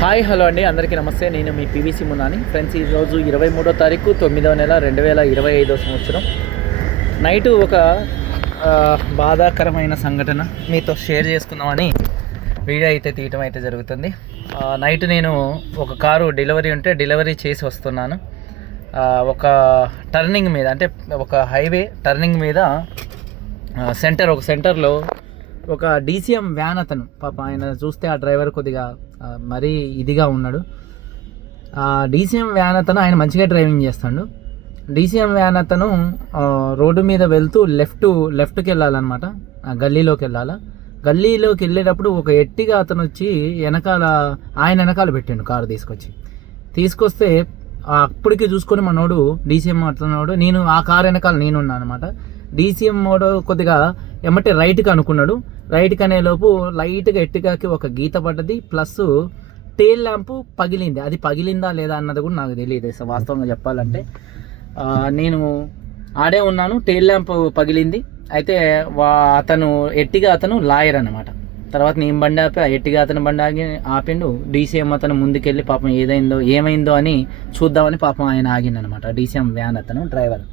Hi hello అండి. అందరికీ నమస్తే. నేను మీ పీవీసీ మున్నాని. ఫ్రెండ్స్ ఈరోజు ఇరవై మూడో తారీఖు తొమ్మిదవ నెల రెండు వేల ఇరవై ఐదో సంవత్సరం. నైటు ఒక బాధాకరమైన సంఘటన మీతో షేర్ చేసుకుందామని వీడియో అయితే తీయటం అయితే జరుగుతుంది. నైట్ నేను ఒక కారు డెలివరీ ఉంటే డెలివరీ చేసి వస్తున్నాను. ఒక టర్నింగ్ మీద అంటే ఒక హైవే టర్నింగ్ మీద సెంటర్ ఒక సెంటర్లో ఒక డీసీఎం వ్యాన్ అతను. పాప ఆయన చూస్తే ఆ డ్రైవర్ కొద్దిగా మరీ ఇదిగా ఉన్నాడు. డీసీఎం వ్యాన్ అతను ఆయన మంచిగా డ్రైవింగ్ చేస్తాడు. డీసీఎం వ్యాన్ అతను రోడ్డు మీద వెళ్తూ లెఫ్ట్ లెఫ్ట్కి వెళ్ళాలన్నమాట. గల్లీలోకి వెళ్ళాలా? గల్లీలోకి వెళ్ళేటప్పుడు ఒక ఎట్టిగా అతను వచ్చి వెనకాల ఆయన వెనకాల పెట్టిండు కారు తీసుకొచ్చి. తీసుకొస్తే అప్పటికి చూసుకొని మనోడు డీసీఎం అతనోడు నేను ఆ కారు వెనకాల నేనున్నా అనమాట డీసీఎం వాడు కొద్దిగా ఎమ్మటే రైట్కి అనుకున్నాడు. రైట్కి అనేలోపు లైట్గా ఎట్టిగాకి ఒక గీత పడ్డది. ప్లస్ టేల్ ల్యాంపు పగిలింది. అది పగిలిందా లేదా అన్నది కూడా నాకు తెలియదు. సార్ వాస్తవంగా చెప్పాలంటే. నేను ఆడే ఉన్నాను. టేల్ ల్యాంప్ పగిలింది. అయితే వా అతను ఎట్టిగా అతను లాయర్ అనమాట తర్వాత నేను బండి ఆపి ఎట్టిగా అతను బండి ఆగి ఆపిండు. డీసీఎం అతను ముందుకెళ్ళి పాపం ఏదైందో ఏమైందో అని చూద్దామని పాపం ఆయన ఆగిండనమాట డీసీఎం వ్యాన్ అతను డ్రైవర్.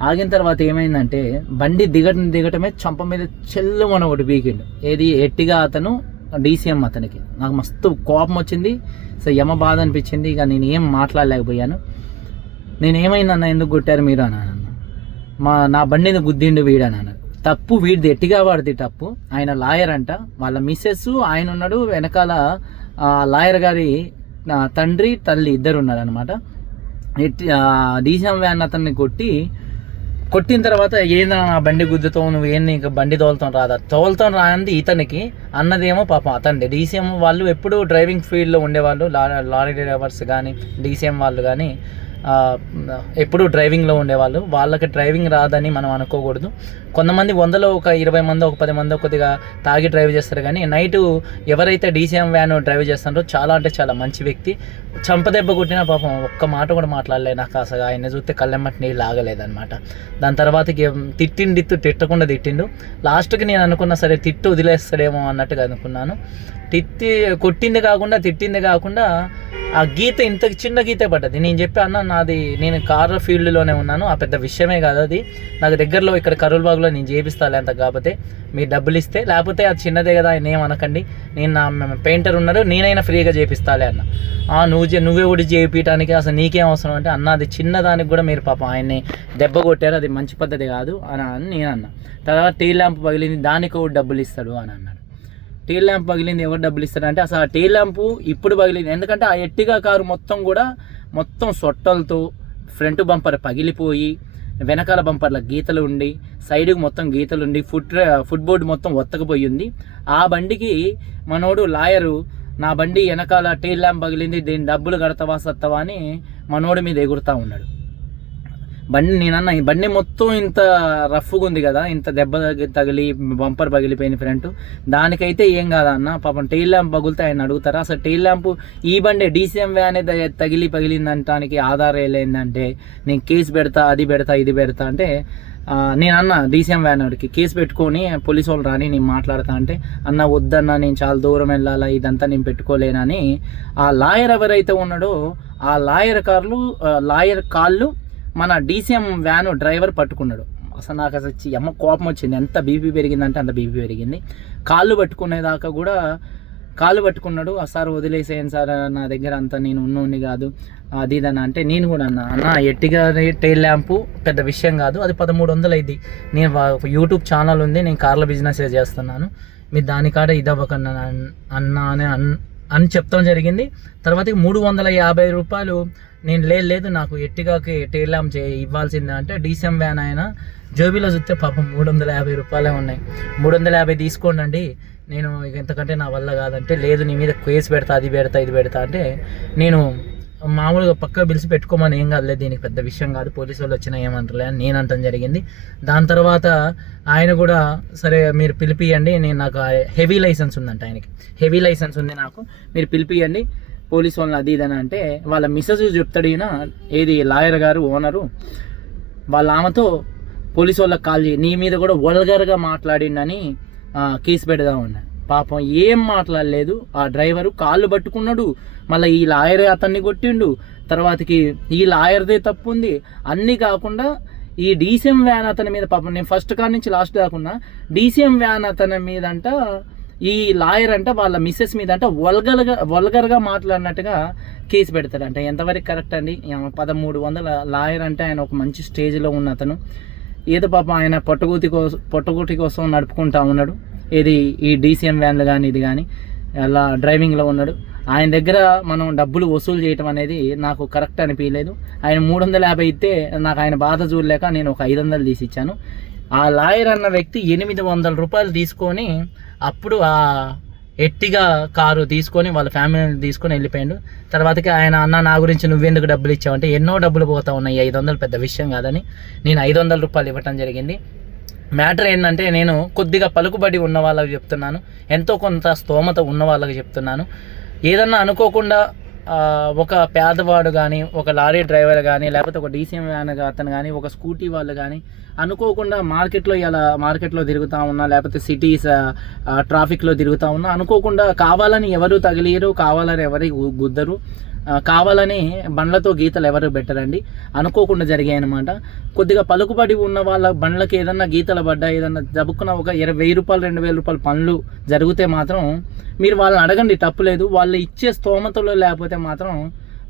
ఆగిన తర్వాత ఏమైందంటే బండి దిగటం దిగటమే చంప మీద చెల్లు మన ఒకటి వీకెండ్ ఏది ఎట్టిగా అతను డీసీఎం అతనికి. నాకు మస్తు కోపం వచ్చింది. సో యమ బాధ అనిపించింది. ఇక నేను ఏం మాట్లాడలేకపోయాను. నేను ఏమైందన్న ఎందుకు కొట్టారు మీరు అని అన్న మా నా బండిని గుద్దిండు వీడు అని అన్నాడు. తప్పు వీడిది ఎట్టిగా వాడిది తప్పు. ఆయన లాయర్ అంట. వాళ్ళ మిస్సెస్ ఆయన ఉన్నాడు. వెనకాల లాయర్ గారి తండ్రి తల్లి ఇద్దరు ఉన్నారు అనమాట ఎట్టి డీసీఎం వ్యాన్ అతన్ని కొట్టి కొట్టిన తర్వాత ఏందా నా బండి గుద్దుతావు? నువ్వు ఏంది ఇంకా బండి తోలుతాం రాదా? తోలుతాం రాంది ఇతనికి. అన్నదేమో పాపం అతనిది. డీసీఎం వాళ్ళు ఎప్పుడు డ్రైవింగ్ ఫీల్డ్లో ఉండేవాళ్ళు. లారీ డ్రైవర్స్ కానీ డీసీఎం వాళ్ళు కానీ ఎప్పుడు డ్రైవింగ్లో ఉండేవాళ్ళు. వాళ్ళకి డ్రైవింగ్ రాదని మనం అనుకోకూడదు. కొంతమంది వందలో ఒక ఇరవై మంది ఒక పది మంది కొద్దిగా తాగి డ్రైవ్ చేస్తారు కానీ నైట్ ఎవరైతే డీసీఎం వ్యాన్ డ్రైవ్ చేస్తారో చాలా అంటే చాలా మంచి వ్యక్తి. చంపదెబ్బ కొట్టిన పాపం ఒక్క మాట కూడా మాట్లాడలే నాకు అసలు. ఆయన చూస్తే కళ్ళెమ్మటి నీళ్ళు లాగలేదనమాట దాని తర్వాత తిట్టిండిత్తు తిట్టిండి తిట్టకుండా తిట్టిండు. లాస్ట్కి నేను అనుకున్నా సరే తిట్టు వదిలేస్తాడేమో అన్నట్టుగా అనుకున్నాను. తిట్టి కొట్టింది కాకుండా తిట్టింది కాకుండా ఆ గీత ఇంత చిన్న గీతే పడ్డది. నేను చెప్పి అన్న నాది నేను కార్ ఫీల్డ్లోనే ఉన్నాను. ఆ పెద్ద విషయమే కాదు అది. నాకు దగ్గరలో ఇక్కడ కరుల్బాగ్లో నేను చేపిస్తాను అంత కాకపోతే మీరు డబ్బులు ఇస్తే లేకపోతే అది చిన్నదే కదా ఆయన ఏమనకండి నేను నా పెయింటర్ ఉన్నాడు నేనైనా ఫ్రీగా చేపిస్తాలే అన్న. "ఆ, నువ్వు నువ్వే ఒకటి చేపించడానికి అసలు నీకేం అవసరం అంటే అన్న అది చిన్నదానికి కూడా మీరు పాపం ఆయన్ని దెబ్బ కొట్టారు అది మంచి పద్ధతి కాదు అని అని నేను అన్న. తర్వాత టీ ల్యాంప్ పగిలింది దానికి ఒకటి డబ్బులు ఇస్తాడు అని అన్న. టీ ల్యాంప్ పగిలింది ఎవరు డబ్బులు ఇస్తారంటే అసలు ఆ టీ ల్యాంపు ఇప్పుడు పగిలింది. ఎందుకంటే ఆ ఎట్టిగా కారు మొత్తం కూడా మొత్తం సొట్టలతో ఫ్రంట్ బంపర్ పగిలిపోయి వెనకాల బంపర్ల గీతలు ఉండి సైడ్కి మొత్తం గీతలు ఉండి ఫుట్ ఫుట్ బోర్డు మొత్తం ఒత్తకపోయి ఉంది. ఆ బండికి మనోడు లాయరు నా బండి వెనకాల టైల్ ల్యాంప్ పగిలింది దీని డబ్బులు కడతావా సత్తవా అని మనోడి మీద ఎగురుతా ఉన్నాడు. బండి నేనన్న ఈ బండి మొత్తం ఇంత రఫ్గా ఉంది కదా ఇంత దెబ్బ తగి- తగిలి బంపర్ పగిలిపోయిన ఫ్రంట్. దానికైతే ఏం కాదన్న పాపం టైల్ ల్యాంప్ పగులుతాయి ఆయన అడుగుతారా? అసలు టైల్ ల్యాంప్ ఈ బండి డీసీఎం వ్యాన్ తగిలి పగిలిందంటానికి ఆధారం ఏంటంటే నేను కేసు పెడతా అది పెడతా ఇది పెడతా అంటే నేను అన్న డీసీఎం వ్యాన్ వాడికి కేసు పెట్టుకొని పోలీస్ వాళ్ళు రాని నేను మాట్లాడతా అంటే అన్న వద్దన్న నేను చాలా దూరం వెళ్ళాలా ఇదంతా నేను పెట్టుకోలేనని. ఆ లాయర్ ఎవరైతే ఉన్నాడో ఆ లాయర్ కార్లు లాయర్ కాళ్ళు మన డీసీఎం వ్యాన్ డ్రైవర్ పట్టుకున్నాడు. అసలు నాకు అసలు చి- అమ్మ కోపం వచ్చింది. ఎంత బీపీ పెరిగిందంటే అంత బీపీ పెరిగింది. కాళ్ళు పట్టుకునేదాకా కూడా కాళ్ళు పట్టుకున్నాడు. ఆ సార్ వదిలేసేయండి సార్ నా దగ్గర అంత నేను ఉన్నోని కాదు. అది ఇది అంటే నేను కూడా అన్నా అన్న ఎట్టిగా టైల్ ల్యాంపు? పెద్ద విషయం కాదు. అది పదమూడు వందలు అయింది. నేను యూట్యూబ్ ఛానల్ ఉంది. నేను కార్ల బిజినెస్ చేస్తున్నాను. మీరు దానికాడ ఇది అవ్వకన్నా అన్నా అని అన్- అని చెప్తాం జరిగింది. తర్వాత మూడు వందల యాభై రూపాయలు నేను లేదు లేదు నాకు ఎట్టిగాకి టైల్ ల్యాంప్ చే ఇవ్వాల్సిందే అంటే డీసెం వ్యాన్ ఆయన జోబీలో చూస్తే పాపం మూడు వందల యాభై రూపాయలే ఉన్నాయి. మూడు వందల యాభై తీసుకోండి నేను ఇక ఎంతకంటే నా వల్ల కాదంటే లేదు నీ మీద కేసు పెడతా అది పెడతా ఇది పెడతా అంటే నేను మామూలుగా పక్క పిలిచి పెట్టుకోమని ఏం కాదులే దీనికి పెద్ద విషయం కాదు. పోలీసు వాళ్ళు వచ్చినా ఏమంటారులే అని నేను అంటం జరిగింది. దాని తర్వాత ఆయన కూడా సరే మీరు పిలిపియండి నేను నాకు హెవీ లైసెన్స్ ఉందంట ఆయనకి. హెవీ లైసెన్స్ ఉంది నాకు మీరు పిలిపియండి. పోలీస్ వాళ్ళని అది ఇది అంటే వాళ్ళ మిస్సెస్ చెప్తాడు ఈయన ఏది లాయర్ గారు ఓనరు వాళ్ళ ఆమెతో పోలీస్ వాళ్ళకి కాల్ చేయి నీ మీద కూడా వల్గర్గా మాట్లాడిండని కేసు పెడదాం పాపం ఏం మాట్లాడలేదు ఆ డ్రైవరు కాళ్ళు పట్టుకున్నాడు మళ్ళీ ఈ లాయర్ అతన్ని కొట్టిండు తర్వాతకి ఈ లాయర్దే తప్పు ఉంది అన్నీ కాకుండా ఈ డీసీఎం వ్యాన్ అతని మీద పాపం నేను ఫస్ట్ కార్ నుంచి లాస్ట్ కాకుండా డీసీఎం వ్యాన్ అతని మీద అంట ఈ లాయర్ అంటే వాళ్ళ మిస్సెస్ మీద అంటే వల్గర్గా వల్గర్గా మాట్లాడినట్టుగా కేసు పెడతాడంట. ఎంతవరకు కరెక్ట్ అండి? పదమూడు వందల లాయర్ అంటే ఆయన ఒక మంచి స్టేజ్లో ఉన్న అతను. ఏదో పాపం ఆయన పొట్టగూతి కోసం పొట్టగూటి కోసం నడుపుకుంటా ఉన్నాడు. ఇది ఈ డీసీఎం వ్యాన్లు కానీ ఇది కానీ అలా డ్రైవింగ్లో ఉన్నాడు. ఆయన దగ్గర మనం డబ్బులు వసూలు చేయటం అనేది నాకు కరెక్ట్ అనిపించలేదు ఆయన మూడు వందల యాభై ఇస్తే నాకు ఆయన బాధ చూడలేక నేను ఒక ఐదు వందలు తీసి ఇచ్చాను. ఆ లాయర్ అన్న వ్యక్తి ఎనిమిది వందల రూపాయలు తీసుకొని అప్పుడు ఆ ఎట్టిగా కారు తీసుకొని వాళ్ళ ఫ్యామిలీని తీసుకొని వెళ్ళిపోయాడు. తర్వాతకి ఆయన అన్న నా గురించి నువ్వెందుకు డబ్బులు ఇచ్చావంటే ఎన్నో డబ్బులు పోతా ఉన్నాయి ఐదు వందలు పెద్ద విషయం కాదని నేను ఐదు వందల రూపాయలు ఇవ్వటం జరిగింది. మ్యాటర్ ఏంటంటే నేను కొద్దిగా పలుకుబడి ఉన్న వాళ్ళకి చెప్తున్నాను ఎంతో కొంత స్తోమత ఉన్న వాళ్ళకి చెప్తున్నాను. ఏదన్నా అనుకోకుండా ఒక పేదవాడు కానీ ఒక లారీ డ్రైవర్ కానీ లేకపోతే ఒక డీసీఎం వ్యాన్ అతను కానీ ఒక స్కూటీ వాళ్ళు కానీ అనుకోకుండా మార్కెట్లో ఇలా మార్కెట్లో తిరుగుతూ ఉన్నా లేకపోతే సిటీస్ ట్రాఫిక్లో తిరుగుతూ ఉన్నా అనుకోకుండా కావాలని ఎవరు తగిలియరు కావాలని ఎవరి గుద్దరు. కావాలని బండ్లతో గీతలు ఎవరు పెట్టరండి? అనుకోకుండా జరిగాయి అనమాట కొద్దిగా పలుకుబడి ఉన్న వాళ్ళ బండ్లకి ఏదన్నా గీతలు పడ్డా ఏదన్నా జబ్బుకున్న ఒక ఇరవై వెయ్యి రూపాయలు రెండు వేల రూపాయలు పనులు జరిగితే మాత్రం మీరు వాళ్ళని అడగండి తప్పులేదు వాళ్ళు ఇచ్చే స్తోమతలో లేకపోతే మాత్రం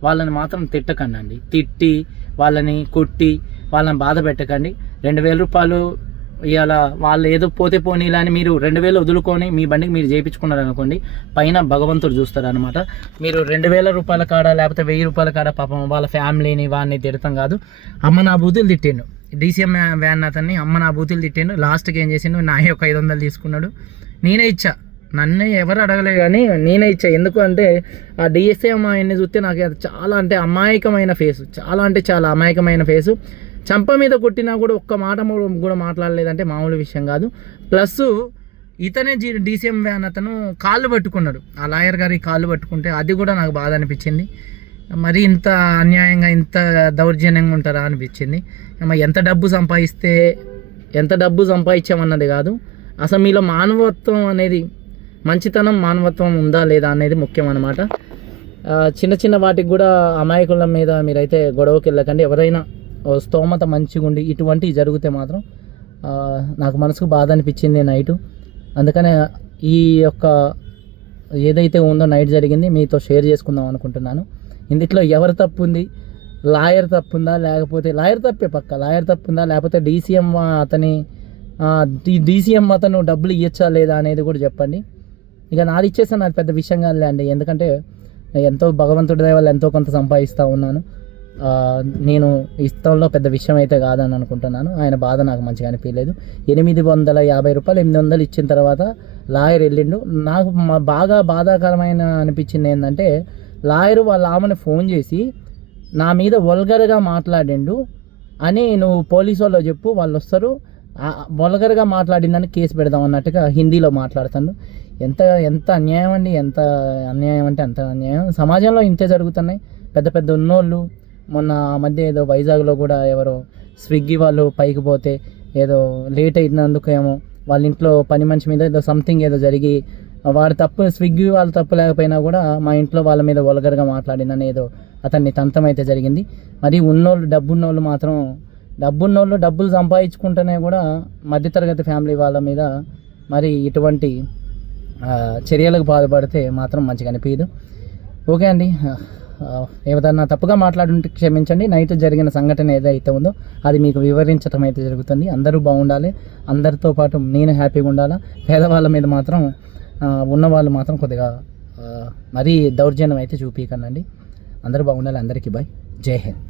వాళ్ళని మాత్రం తిట్టకండి తిట్టి వాళ్ళని కొట్టి వాళ్ళని బాధ పెట్టకండి. రెండు వేల రూపాయలు ఇవాళ వాళ్ళు ఏదో పోతే పోనీలా అని మీరు రెండు వేలు వదులుకొని మీ బండికి మీరు చేయించుకున్నారు అనుకోండి పైన భగవంతుడు చూస్తారు అనమాట మీరు రెండు వేల రూపాయల కాడ లేకపోతే వెయ్యి రూపాయల కాడ పాపం వాళ్ళ ఫ్యామిలీని వాడిని తిడతాం కాదు. అమ్మ నా బూతులు తిట్టాను డీసీఎం వ్యాన్ అతన్ని అమ్మ నా బూతులు తిట్టిండు. లాస్ట్కి ఏం చేసిండు? నా ఒక ఐదు వందలు తీసుకున్నాడు. నేనే ఇచ్చా. నన్ను ఎవరు అడగలే కానీ నేనే ఇచ్చా. ఎందుకు అంటే ఆ డిఎస్ఏ అమ్మాయిని చూస్తే నాకు అది చాలా అంటే అమాయకమైన ఫేస్. చాలా అంటే చాలా అమాయకమైన ఫేసు. చంప మీద కొట్టినా కూడా ఒక్క మాట కూడా మాట్లాడలేదంటే మామూలు విషయం కాదు. ప్లస్ ఇతనే జీ డీసీఎం వ్యాన్ అతను కాళ్ళు పట్టుకున్నాడు. ఆ లాయర్ గారి కాళ్ళు పట్టుకుంటే అది కూడా నాకు బాధ అనిపించింది. మరి ఇంత అన్యాయంగా ఇంత దౌర్జన్యంగా ఉంటారా అనిపించింది. ఎంత డబ్బు సంపాదిస్తే ఎంత డబ్బు సంపాదించామన్నది కాదు. అసలు మీలో మానవత్వం అనేది మంచితనం మానవత్వం ఉందా లేదా అనేది ముఖ్యం అన్నమాట. చిన్న చిన్న వాటికి కూడా అమాయకుల మీద మీరైతే గొడవకి వెళ్ళకండి. ఎవరైనా స్తోమత మంచిగా ఉండి ఇటువంటివి జరిగితే మాత్రం నాకు మనసుకు బాధ అనిపించింది నైటు. అందుకనే ఈ యొక్క ఏదైతే ఉందో నైట్ జరిగింది మీతో షేర్ చేసుకుందాం అనుకుంటున్నాను. ఇందులో ఎవరు తప్పు ఉంది లాయర్ తప్పుందా? లేకపోతే లాయర్ తప్పే పక్క. లాయర్ తప్పుందా? లేకపోతే డీసీఎం అతని డీసీఎం అతను డబ్బులు ఇవ్వచ్చా లేదా అనేది కూడా చెప్పండి. ఇక నాది ఇచ్చేస్తే నాకు పెద్ద విషయం కాదులే అండి. ఎందుకంటే ఎంతో భగవంతుడి దయ వల్ల ఎంతో కొంత సంపాదిస్తూ ఉన్నాను. నేను ఇష్టంలో పెద్ద విషయం అయితే కాదని అనుకుంటున్నాను. ఆయన బాధ నాకు మంచిగా అనిపించలేదు. ఎనిమిది వందల యాభై రూపాయలు ఎనిమిది వందలు ఇచ్చిన తర్వాత లాయర్ వెళ్ళిండు. నాకు మా- బాగా బాధాకరమైన అనిపించింది ఏంటంటే లాయర్ వాళ్ళ ఆమెను ఫోన్ చేసి నా మీద వల్గర్గా మాట్లాడిండు అని నువ్వు పోలీసు వాళ్ళు చెప్పు వాళ్ళు వస్తారు. వల్గర్గా మాట్లాడిందని కేసు పెడదాం అన్నట్టుగా హిందీలో మాట్లాడుతాను. ఎంత ఎంత అన్యాయం అండి ఎంత అన్యాయం అంటే అంత అన్యాయం. సమాజంలో ఇంతే జరుగుతున్నాయి. పెద్ద పెద్ద ఉన్నోళ్ళు మొన్న ఆ మధ్య ఏదో వైజాగ్లో కూడా ఎవరో స్విగ్గీ వాళ్ళు పైకి పోతే ఏదో లేట్ అయినందుకు ఏమో వాళ్ళ ఇంట్లో పని మనిషి మీద ఏదో సంథింగ్ ఏదో జరిగి వాడు తప్పు స్విగ్గీ వాళ్ళు తప్పు లేకపోయినా కూడా మా ఇంట్లో వాళ్ళ మీద వల్గర్గా మాట్లాడిందని ఏదో అతన్ని తంతం అయితే జరిగింది. మరి ఉన్నోళ్ళు డబ్బున్నోళ్ళు మాత్రం డబ్బున్నోళ్ళు డబ్బులు సంపాదించుకుంటేనే కూడా మధ్యతరగతి ఫ్యామిలీ వాళ్ళ మీద మరి ఇటువంటి చర్యలకు బాధపడితే మాత్రం మంచిగా అనిపించదు ఓకే అండి. ఏదన్నా తప్పుగా మాట్లాడుంటే క్షమించండి. నైట్ జరిగిన సంఘటన ఏదైతే ఉందో అది మీకు వివరించడం అయితే జరుగుతుంది. అందరూ బాగుండాలి. అందరితో పాటు నేను హ్యాపీగా ఉండాలా? పేదవాళ్ళ మీద మాత్రం ఉన్నవాళ్ళు మాత్రం కొద్దిగా మరీ దౌర్జన్యం అయితే చూపించకండి అందరూ బాగుండాలి. అందరికీ బాయ్. జై హింద్.